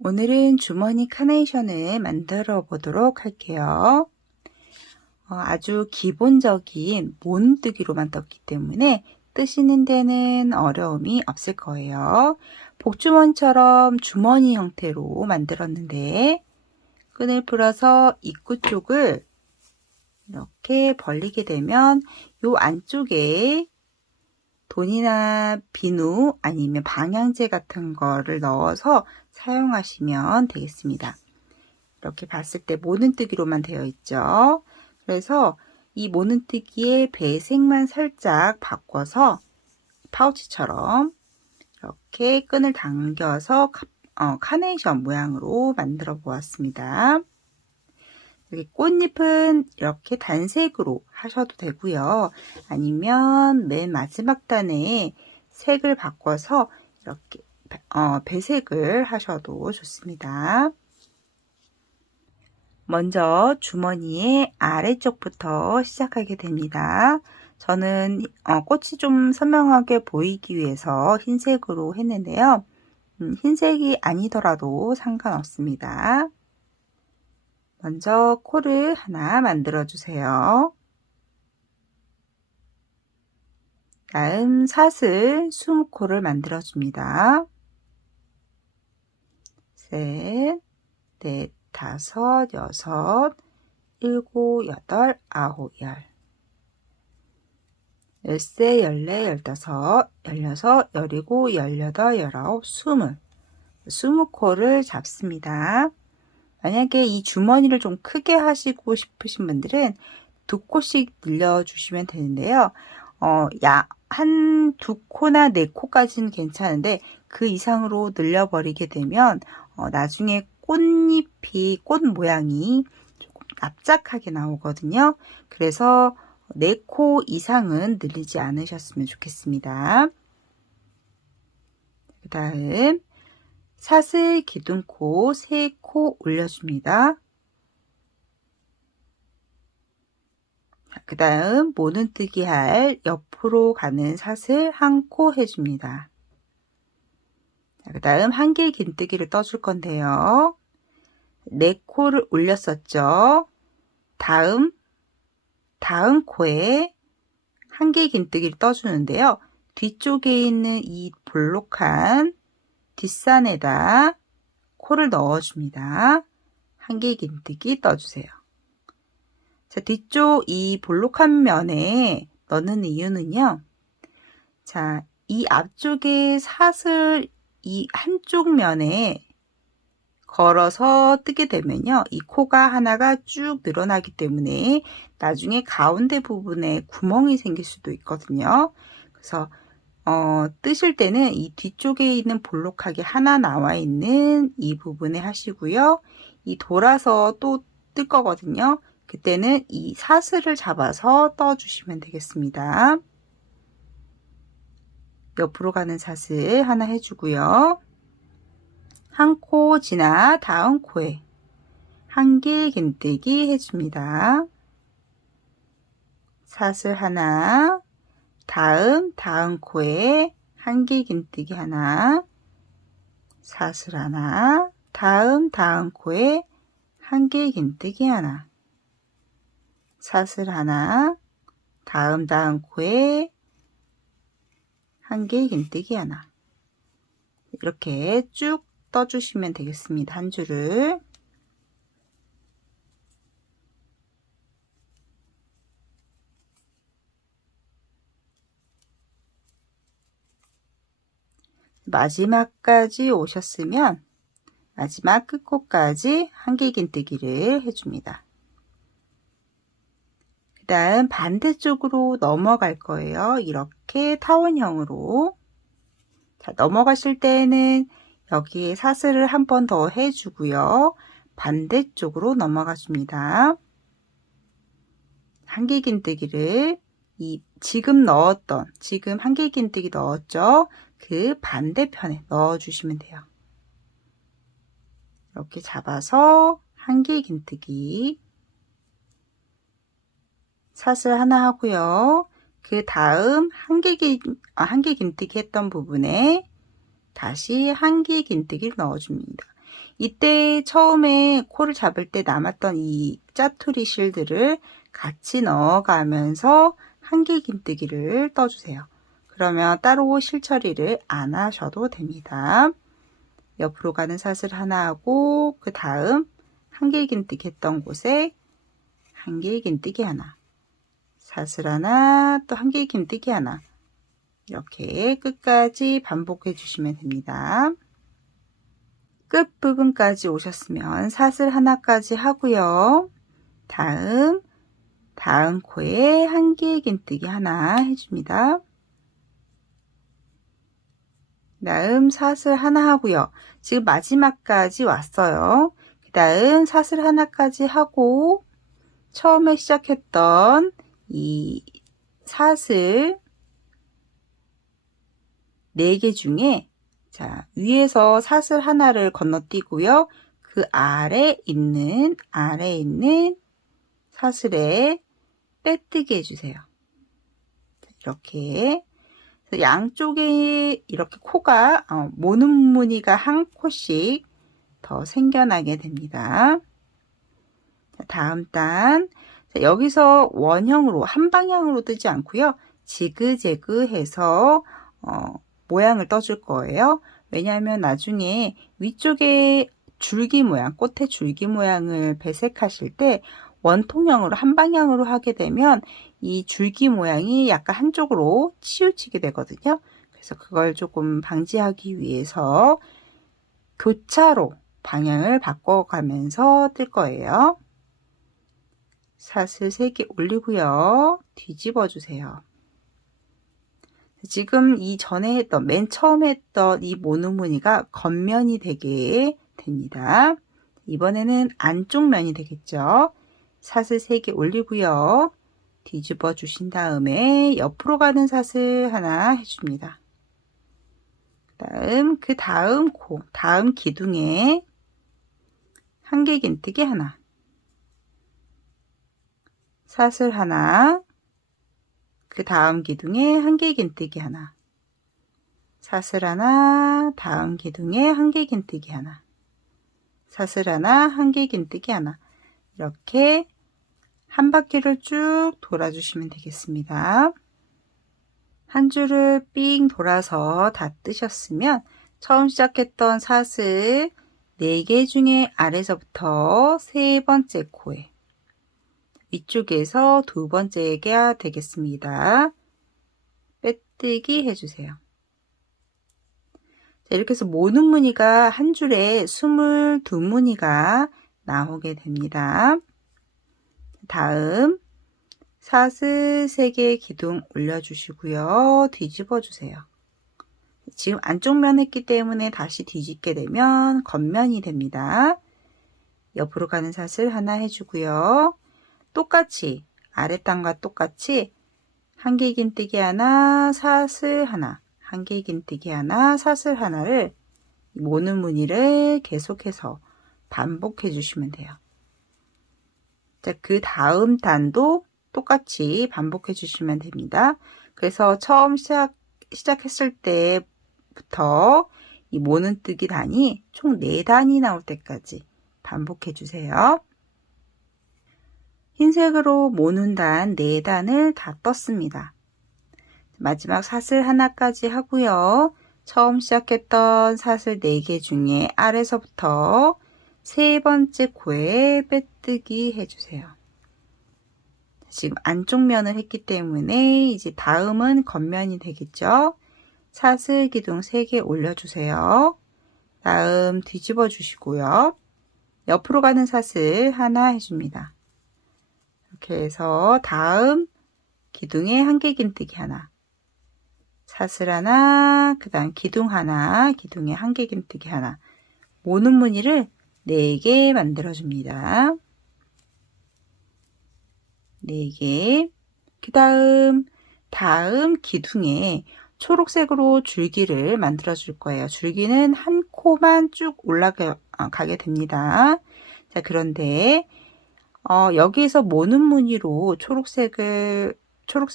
오늘은 주머니 카네이션을 만들어 보도록 할게요. 아주 기본적인 모눈뜨기로만 떴기 때문에 뜨시는 데는 어려움이 없을 거예요. 복주머니처럼 주머니 형태로 만들었는데 끈을 풀어서 입구 쪽을 이렇게 벌리게 되면 이 안쪽에 돈이나 비누 아니면 방향제 같은 거를 넣어서 사용하시면 되겠습니다. 이렇게 봤을 때 모눈뜨기로만 되어 있죠. 그래서 이 모눈뜨기의 배색만 살짝 바꿔서 파우치처럼 이렇게 끈을 당겨서 카네이션 모양으로 만들어 보았습니다. 여기 꽃잎은 이렇게 단색으로 하셔도 되고요. 아니면 맨 마지막 단에 색을 바꿔서 이렇게 배색을 하셔도 좋습니다. 먼저 주머니의 아래쪽부터 시작하게 됩니다. 저는 꽃이 좀 선명하게 보이기 위해서 흰색으로 했는데요. 흰색이 아니더라도 상관없습니다. 먼저 코를 하나 만들어 주세요. 다음 사슬 20코를 만들어 줍니다. 셋, 넷, 다섯, 여섯, 일곱, 여덟, 아홉, 열. 열세, 열네, 열다섯, 열여섯, 열일곱, 열여덟, 열아홉, 20코를 잡습니다. 만약에 이 주머니를 좀 크게 하시고 싶으신 분들은 2코씩 늘려주시면 되는데요. 한 2코나 4코까지는 괜찮은데 그 이상으로 늘려버리게 되면 나중에 꽃 모양이 조금 납작하게 나오거든요. 그래서 4코 이상은 늘리지 않으셨으면 좋겠습니다. 그 다음 사슬 기둥코 3코 올려줍니다. 그 다음 모눈뜨기 할 옆으로 가는 사슬 1코 해줍니다. 그 다음 한길 긴뜨기를 떠줄 건데요. 4코를 올렸었죠. 다음 코에 한길 긴뜨기를 떠주는데요. 뒤쪽에 있는 이 볼록한 뒷산에다 코를 넣어줍니다. 한길 긴뜨기 떠주세요. 자, 뒤쪽 이 볼록한 면에 넣는 이유는요. 자, 이 앞쪽에 사슬 이 한쪽 면에 걸어서 뜨게 되면요. 이 코가 하나가 쭉 늘어나기 때문에 나중에 가운데 부분에 구멍이 생길 수도 있거든요. 그래서 뜨실 때는 이 뒤쪽에 있는 볼록하게 하나 나와 있는 이 부분에 하시고요. 이 돌아서 또 뜰 거거든요. 그때는 이 사슬을 잡아서 떠주시면 되겠습니다. 옆으로 가는 사슬 하나 해주고요. 한 코 지나 다음 코에 한길 긴뜨기 해줍니다. 사슬 하나, 다음 코에 한길 긴뜨기 하나, 사슬 하나, 다음 코에 한길 긴뜨기 하나, 사슬 하나, 다음 코에 한길 긴뜨기 하나. 이렇게 쭉 떠주시면 되겠습니다. 한 줄을. 마지막까지 오셨으면 마지막 끝코까지 한길 긴뜨기를 해줍니다. 그 다음 반대쪽으로 넘어갈 거예요. 이렇게 타원형으로. 자, 넘어가실 때는 여기에 사슬을 한 번 더 해주고요. 반대쪽으로 넘어가 줍니다. 한길 긴뜨기를 지금 한길 긴뜨기 넣었죠? 그 반대편에 넣어주시면 돼요. 이렇게 잡아서 한길 긴뜨기 사슬 하나 하고요. 그 다음 한길 긴뜨기 했던 부분에 다시 한길 긴뜨기를 넣어줍니다. 이때 처음에 코를 잡을 때 남았던 이 짜투리 실들을 같이 넣어가면서 한길긴뜨기를 떠주세요. 그러면 따로 실 처리를 안 하셔도 됩니다. 옆으로 가는 사슬 하나 하고 그 다음 한길긴뜨기 했던 곳에 한길긴뜨기 하나, 사슬 하나, 또 한길긴뜨기 하나, 이렇게 끝까지 반복해 주시면 됩니다. 끝부분까지 오셨으면 사슬 하나까지 하고요. 다음 코에 한길긴뜨기 하나 해줍니다. 다음 사슬 하나 하고요. 지금 마지막까지 왔어요. 그 다음 사슬 하나까지 하고 처음에 시작했던 이 사슬 4개 중에 위에서 사슬 하나를 건너뛰고요. 그 아래에 있는 사슬에 빼뜨기 해주세요. 이렇게 양쪽에 이렇게 코가 모는 무늬가 한 코씩 더 생겨나게 됩니다. 다음 단 여기서 원형으로 한 방향으로 뜨지 않고요. 지그재그해서 모양을 떠줄 거예요. 왜냐하면 나중에 위쪽에 줄기 모양, 꽃의 줄기 모양을 배색하실 때 원통형으로 한 방향으로 하게 되면 이 줄기 모양이 약간 한쪽으로 치우치게 되거든요. 그래서 그걸 조금 방지하기 위해서 교차로 방향을 바꿔가면서 뜰 거예요. 사슬 3개 올리고요. 뒤집어 주세요. 지금 이전에 했던 맨 처음에 했던 이 모는 무늬가 겉면이 되게 됩니다. 이번에는 안쪽 면이 되겠죠. 사슬 3개 올리고요. 뒤집어 주신 다음에 옆으로 가는 사슬 하나 해줍니다. 그 다음 코, 다음 기둥에 한길긴뜨기 하나, 사슬 하나, 그 다음 기둥에 한길긴뜨기 하나, 사슬 하나, 다음 기둥에 한길긴뜨기 하나, 사슬 하나, 한길긴뜨기 하나, 이렇게 한 바퀴를 쭉 돌아주시면 되겠습니다. 한 줄을 삥 돌아서 다 뜨셨으면 처음 시작했던 사슬 4개 중에 아래서부터 3번째 코에 위쪽에서 2번째가 되겠습니다. 빼뜨기 해주세요. 이렇게 해서 모는 무늬가 한 줄에 22무늬가 나오게 됩니다. 다음 사슬 3개 기둥 올려주시고요. 뒤집어 주세요. 지금 안쪽 면 했기 때문에 다시 뒤집게 되면 겉면이 됩니다. 옆으로 가는 사슬 하나 해주고요. 똑같이 아랫단과 똑같이 한길긴뜨기 하나, 사슬 하나, 한길긴뜨기 하나, 사슬 하나를 모는 무늬를 계속해서 반복해 주시면 돼요. 그 다음 단도 똑같이 반복해 주시면 됩니다. 그래서 처음 시작했을 때부터 이 모는 뜨기 단이 총 4단이 나올 때까지 반복해 주세요. 흰색으로 모는 단 4단을 다 떴습니다. 마지막 사슬 하나까지 하고요. 처음 시작했던 사슬 4개 중에 아래서부터 3번째 코에 빼뜨기 해주세요. 지금 안쪽 면을 했기 때문에 이제 다음은 겉면이 되겠죠. 사슬 기둥 3개 올려주세요. 다음 뒤집어 주시고요. 옆으로 가는 사슬 하나 해줍니다. 이렇게 해서 다음 기둥에 한길긴뜨기 하나, 사슬 하나, 그 다음 기둥 하나, 기둥에 한길긴뜨기 하나, 모는 무늬를 4개 만들어줍니다. 4개. 그 다음 기둥에 초록색으로 줄기를 만들어 줄 거예요. 줄기는 한 코만 쭉 올라가게 됩니다. 자, 그런데 여기에서 모는 무늬로 초록색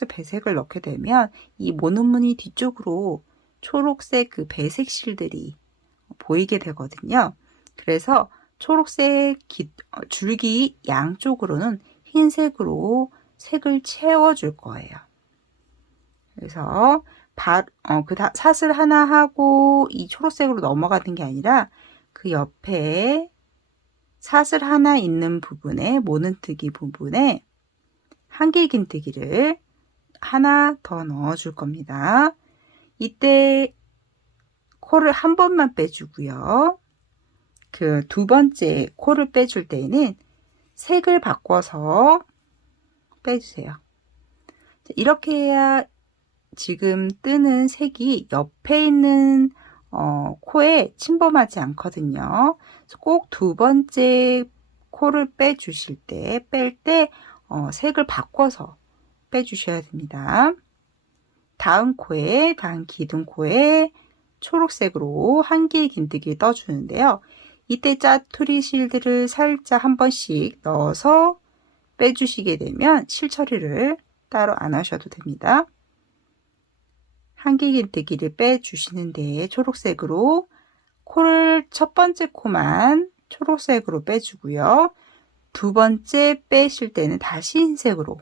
배색을 넣게 되면 이 모는 무늬 뒤쪽으로 초록색 그 배색 실들이 보이게 되거든요. 그래서 초록색 줄기 양쪽으로는 흰색으로 색을 채워줄 거예요. 그래서 사슬 하나 하고 이 초록색으로 넘어가는 게 아니라 그 옆에 사슬 하나 있는 부분에, 모는뜨기 부분에 한길긴뜨기를 하나 더 넣어줄 겁니다. 이때 코를 한 번만 빼주고요. 그 두 번째 코를 빼줄 때에는 색을 바꿔서 빼주세요. 이렇게 해야 지금 뜨는 색이 옆에 있는 코에 침범하지 않거든요. 꼭 두 번째 코를 빼주실 때, 뺄 때 색을 바꿔서 빼주셔야 됩니다. 다음 기둥코에 초록색으로 한길긴뜨기 떠주는데요. 이때 짜투리 실들을 살짝 한 번씩 넣어서 빼주시게 되면 실처리를 따로 안 하셔도 됩니다. 한길긴뜨기를 빼주시는데 초록색으로 코를 첫 번째 코만 초록색으로 빼주고요. 두 번째 빼실 때는 다시 흰색으로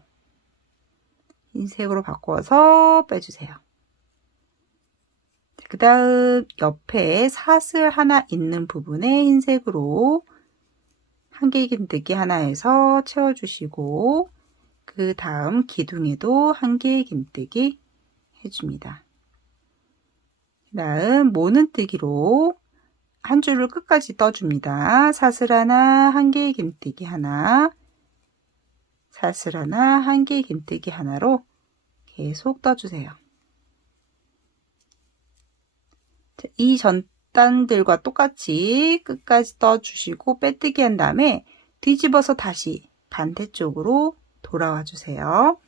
바꿔서 빼주세요. 그 다음 옆에 사슬 하나 있는 부분에 흰색으로 한길긴뜨기 하나 해서 채워주시고 그 다음 기둥에도 한길긴뜨기 해줍니다. 그 다음 모는뜨기로 한 줄을 끝까지 떠줍니다. 사슬 하나, 한길긴뜨기 하나, 사슬 하나, 한길긴뜨기 하나로 계속 떠주세요. 이 전단들과 똑같이 끝까지 떠주시고 빼뜨기 한 다음에 뒤집어서 다시 반대쪽으로 돌아와 주세요.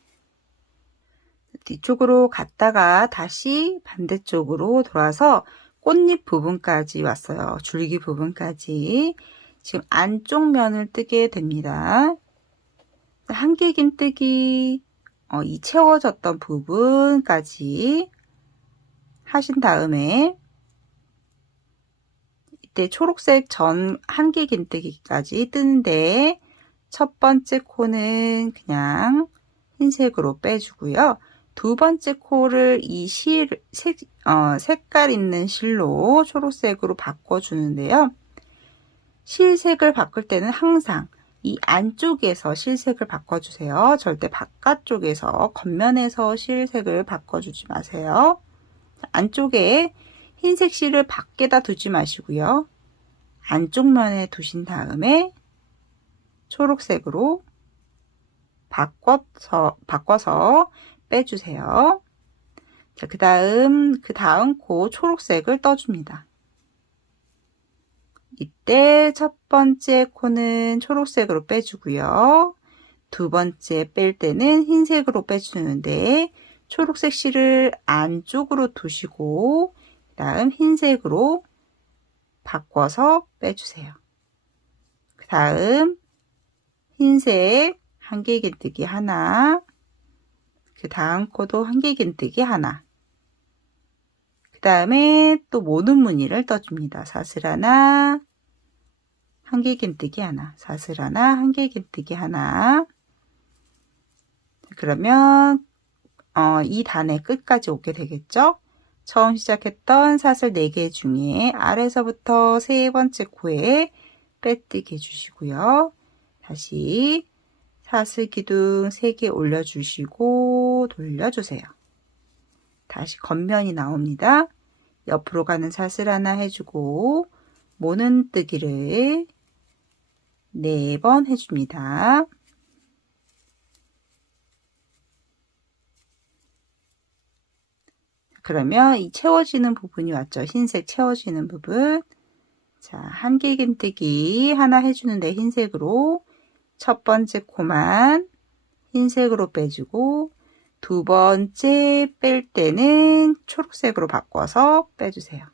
뒤쪽으로 갔다가 다시 반대쪽으로 돌아서 꽃잎 부분까지 왔어요. 줄기 부분까지. 지금 안쪽 면을 뜨게 됩니다. 한길긴뜨기 이 채워졌던 부분까지 하신 다음에 이때 초록색 전 한길긴뜨기까지 뜨는데 첫 번째 코는 그냥 흰색으로 빼주고요. 두 번째 코를 이 색깔 있는 실로 초록색으로 바꿔주는데요. 실색을 바꿀 때는 항상 이 안쪽에서 실색을 바꿔주세요. 절대 바깥쪽에서, 겉면에서 실색을 바꿔주지 마세요. 안쪽에 흰색 실을 밖에다 두지 마시고요. 안쪽 면에 두신 다음에 초록색으로 바꿔서 빼주세요. 자, 그 다음 코 초록색을 떠줍니다. 이때 첫 번째 코는 초록색으로 빼주고요. 두 번째 뺄 때는 흰색으로 빼주는데 초록색 실을 안쪽으로 두시고 그 다음 흰색으로 바꿔서 빼주세요. 그 다음 흰색 한길긴뜨기 하나, 그 다음 코도 한길긴뜨기 하나, 그 다음에 또 모는 무늬를 떠줍니다. 사슬 하나, 한길긴뜨기 하나, 사슬 하나, 한길긴뜨기 하나. 그러면 이 단의 끝까지 오게 되겠죠? 처음 시작했던 사슬 4개 중에 아래서부터 세 번째 코에 빼뜨기 해주시고요. 다시 사슬 기둥 3개 올려주시고 돌려주세요. 다시 겉면이 나옵니다. 옆으로 가는 사슬 하나 해주고 모는뜨기를 4번 해줍니다. 그러면 이 채워지는 부분이 왔죠. 흰색 채워지는 부분. 자, 한길긴뜨기 하나 해주는데 흰색으로 첫 번째 코만 흰색으로 빼주고 두 번째 뺄 때는 초록색으로 바꿔서 빼주세요.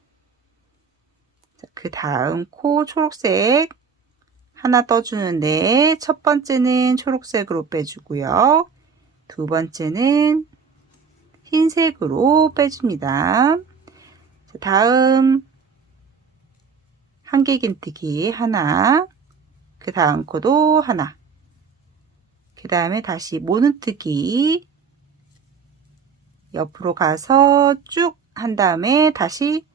그 다음 코 초록색 하나 떠주는데 첫 번째는 초록색으로 빼주고요. 두 번째는 흰색으로 빼줍니다. 다음 한길긴뜨기 하나, 그 다음 코도 하나, 그 다음에 다시 모눈뜨기 옆으로 가서 쭉 한 다음에 다시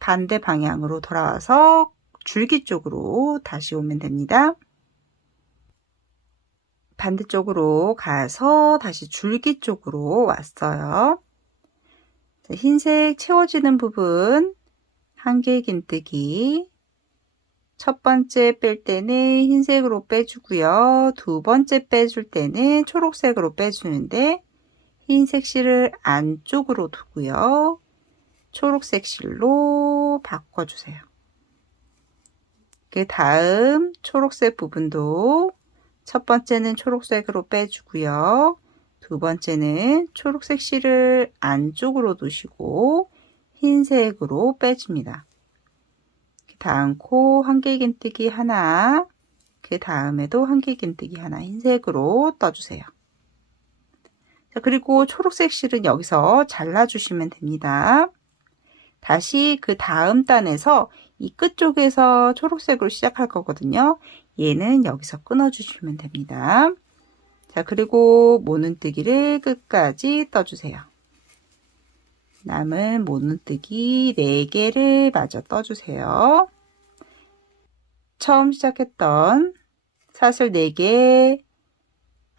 반대 방향으로 돌아와서 줄기 쪽으로 다시 오면 됩니다. 반대쪽으로 가서 다시 줄기 쪽으로 왔어요. 흰색 채워지는 부분 한길긴뜨기 첫 번째 뺄 때는 흰색으로 빼주고요. 두 번째 빼줄 때는 초록색으로 빼주는데 흰색 실을 안쪽으로 두고요. 초록색 실로 바꿔주세요. 그 다음 초록색 부분도 첫 번째는 초록색으로 빼주고요. 두 번째는 초록색 실을 안쪽으로 두시고 흰색으로 빼줍니다. 그 다음 코 한길긴뜨기 하나, 그 다음에도 한길긴뜨기 하나 흰색으로 떠주세요. 자, 그리고 초록색 실은 여기서 잘라주시면 됩니다. 다시 그 다음 단에서 이 끝쪽에서 초록색으로 시작할 거거든요. 얘는 여기서 끊어주시면 됩니다. 자, 그리고 모눈뜨기를 끝까지 떠주세요. 남은 모눈뜨기 4개를 마저 떠주세요. 처음 시작했던 사슬 4개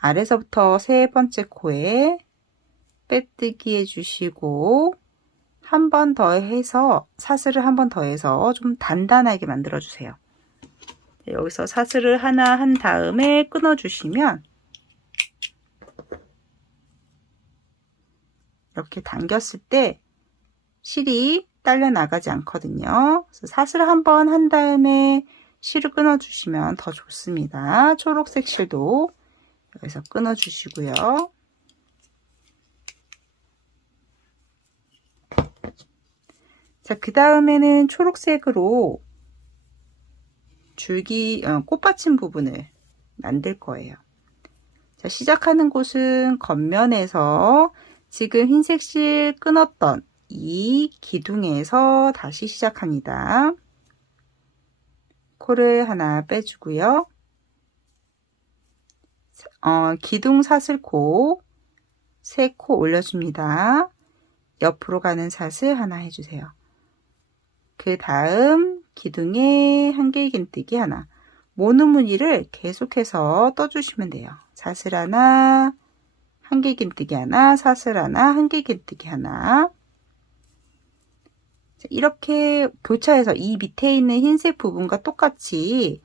아래서부터 세 번째 코에 빼뜨기 해주시고 한 번 더 해서 사슬을 한 번 더 해서 좀 단단하게 만들어 주세요. 여기서 사슬을 하나 한 다음에 끊어 주시면 이렇게 당겼을 때 실이 딸려 나가지 않거든요. 그래서 사슬 한 번 한 다음에 실을 끊어 주시면 더 좋습니다. 초록색 실도 여기서 끊어 주시고요. 자, 그 다음에는 초록색으로 줄기 꽃받침 부분을 만들 거예요. 자, 시작하는 곳은 겉면에서 지금 흰색 실 끊었던 이 기둥에서 다시 시작합니다. 코를 하나 빼주고요. 기둥 사슬코 3코 올려줍니다. 옆으로 가는 사슬 하나 해주세요. 그 다음 기둥에 한길긴뜨기 하나, 모눈무늬를 계속해서 떠주시면 돼요. 사슬 하나, 한길긴뜨기 하나, 사슬 하나, 한길긴뜨기 하나. 이렇게 교차해서 이 밑에 있는 흰색 부분과 똑같이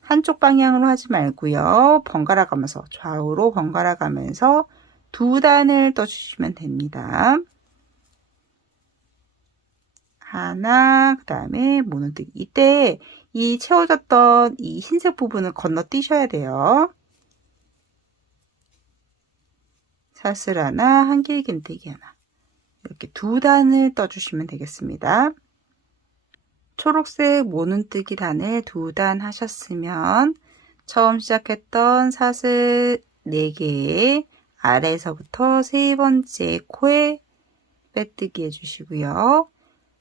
한쪽 방향으로 하지 말고요. 번갈아 가면서 좌우로 번갈아 가면서 2단을 떠주시면 됩니다. 하나, 그 다음에 모눈뜨기. 이때 이 채워졌던 이 흰색 부분을 건너뛰셔야 돼요. 사슬 하나, 한길긴뜨기 하나. 이렇게 2단을 떠주시면 되겠습니다. 초록색 모눈뜨기 단을 2단 하셨으면 처음 시작했던 사슬 4개의 아래에서부터 세 번째 코에 빼뜨기 해주시고요.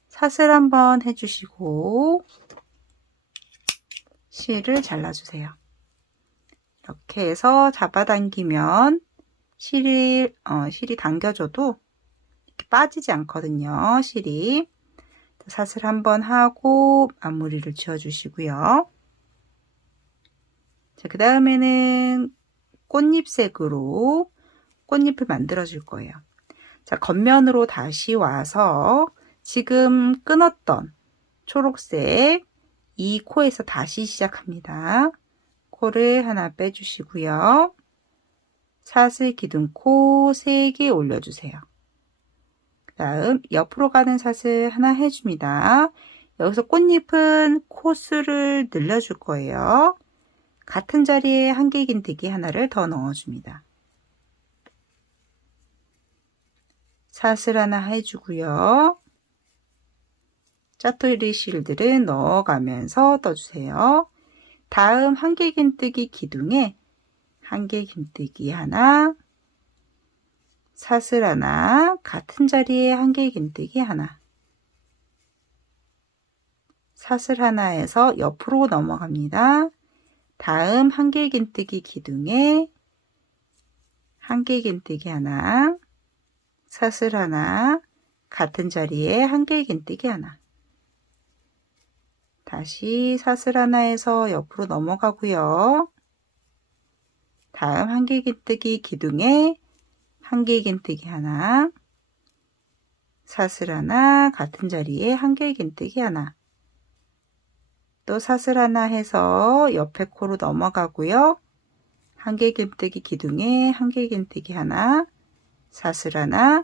사슬 한번 해주시고 실을 잘라주세요. 이렇게 해서 잡아당기면 실이 당겨져도 이렇게 빠지지 않거든요. 실이. 사슬 한번 하고 마무리를 지어주시고요. 자, 그 다음에는 꽃잎색으로 꽃잎을 만들어 줄 거예요. 자, 겉면으로 다시 와서 지금 끊었던 초록색 이 코에서 다시 시작합니다. 코를 하나 빼주시고요. 사슬 기둥코 3개 올려주세요. 그 다음 옆으로 가는 사슬 하나 해줍니다. 여기서 꽃잎은 코수를 늘려줄 거예요. 같은 자리에 한길긴뜨기 하나를 더 넣어줍니다. 사슬 하나 해주고요. 짜투리 실들은 넣어가면서 떠주세요. 다음 한길긴뜨기 기둥에 한길긴뜨기 하나, 사슬 하나, 같은 자리에 한길긴뜨기 하나. 사슬 하나에서 옆으로 넘어갑니다. 다음 한길긴뜨기 기둥에 한길긴뜨기 하나, 사슬 하나, 같은 자리에 한길긴뜨기 하나. 다시 사슬 하나에서 옆으로 넘어가고요. 다음 한길긴뜨기 기둥에 한길긴뜨기 하나, 사슬 하나, 같은 자리에 한길긴뜨기 하나. 또 사슬 하나 해서 옆에 코로 넘어가고요. 한길긴뜨기 기둥에 한길긴뜨기 하나, 사슬 하나,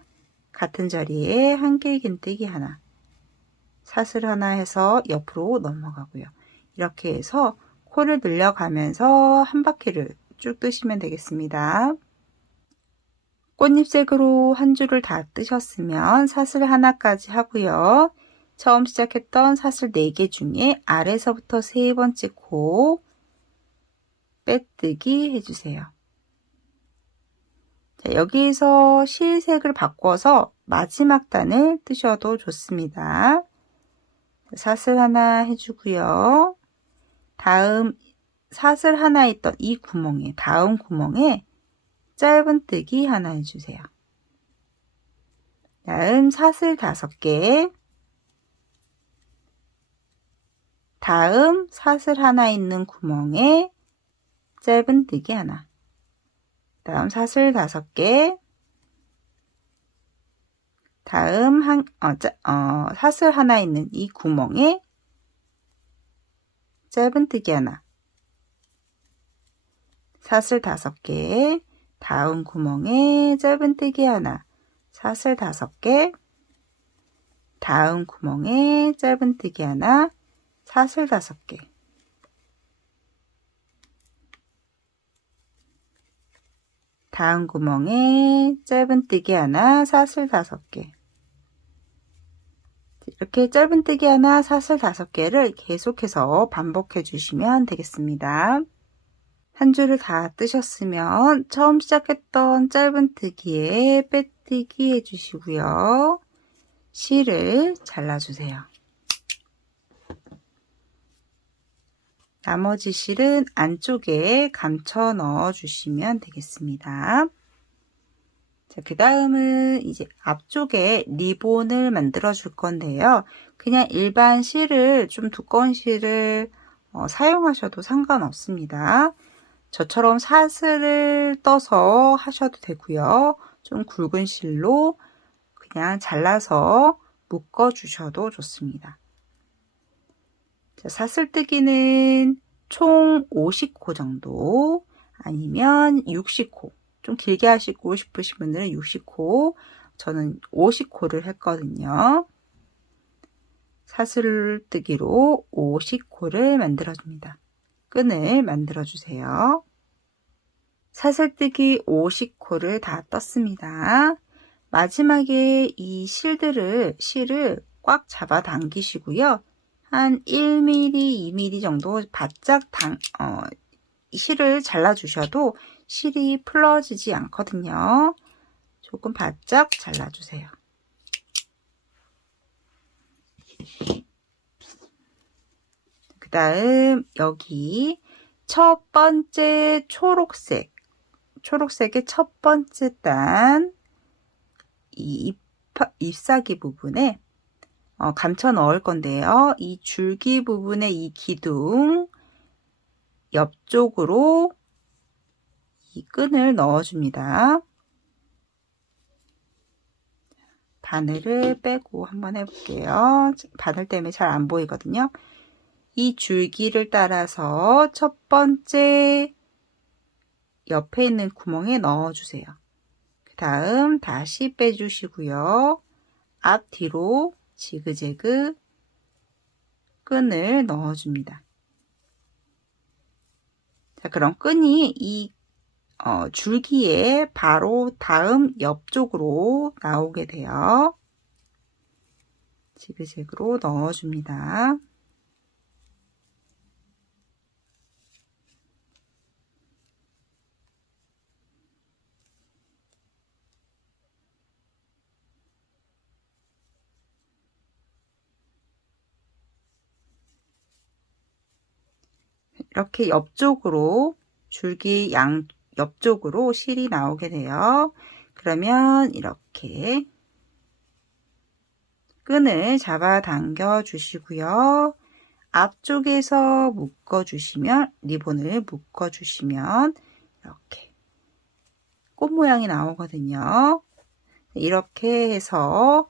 같은 자리에 한길긴뜨기 하나, 사슬 하나 해서 옆으로 넘어가고요. 이렇게 해서 코를 늘려가면서 한 바퀴를 쭉 뜨시면 되겠습니다. 꽃잎색으로 한 줄을 다 뜨셨으면 사슬 하나까지 하고요. 처음 시작했던 사슬 4개 중에 아래서부터 세 번째 코 빼뜨기 해주세요. 자, 여기에서 실색을 바꿔서 마지막 단을 뜨셔도 좋습니다. 사슬 하나 해주고요. 다음 사슬 하나 있던 이 구멍에 다음 구멍에 짧은뜨기 하나 해주세요. 다음 사슬 5개, 다음 사슬 하나 있는 구멍에 짧은뜨기 하나, 다음 사슬 5개, 다음 사슬 하나 있는 이 구멍에 짧은뜨기 하나, 사슬 5개, 다음 구멍에 짧은뜨기 하나, 사슬 5개, 다음 구멍에 짧은뜨기 하나, 사슬 5개, 다음 구멍에 짧은뜨기 하나, 사슬 5개. 이렇게 짧은뜨기 하나, 사슬 5개를 계속해서 반복해 주시면 되겠습니다. 한 줄을 다 뜨셨으면 처음 시작했던 짧은뜨기에 빼뜨기 해주시고요. 실을 잘라주세요. 나머지 실은 안쪽에 감춰 넣어 주시면 되겠습니다. 자, 그 다음은 이제 앞쪽에 리본을 만들어 줄 건데요. 그냥 일반 실을 좀 두꺼운 실을 사용하셔도 상관없습니다. 저처럼 사슬을 떠서 하셔도 되고요. 좀 굵은 실로 그냥 잘라서 묶어 주셔도 좋습니다. 자, 사슬뜨기는 총 50코 정도 아니면 60코, 좀 길게 하시고 싶으신 분들은 60코, 저는 50코를 했거든요. 사슬뜨기로 50코를 만들어줍니다. 끈을 만들어주세요. 사슬뜨기 50코를 다 떴습니다. 마지막에 이 실을 꽉 잡아 당기시고요. 한 1mm, 2mm 정도 바짝 실을 잘라주셔도 실이 풀어지지 않거든요. 조금 바짝 잘라주세요. 그 다음 여기 첫 번째 초록색의 첫 번째 단 이 잎사귀 부분에 감춰 넣을 건데요. 이 줄기 부분의 이 기둥 옆쪽으로 이 끈을 넣어줍니다. 바늘을 빼고 한번 해볼게요. 바늘 때문에 잘 안 보이거든요. 이 줄기를 따라서 첫 번째 옆에 있는 구멍에 넣어주세요. 그 다음 다시 빼주시고요. 앞뒤로 지그재그 끈을 넣어줍니다. 자, 그럼 끈이 이 줄기에 바로 다음 옆쪽으로 나오게 돼요. 지그재그로 넣어줍니다. 이렇게 옆쪽으로 줄기 옆쪽으로 실이 나오게 돼요. 그러면 이렇게 끈을 잡아 당겨 주시고요. 앞쪽에서 묶어주시면, 리본을 묶어주시면 이렇게 꽃 모양이 나오거든요. 이렇게 해서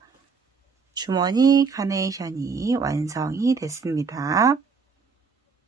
주머니 카네이션이 완성이 됐습니다.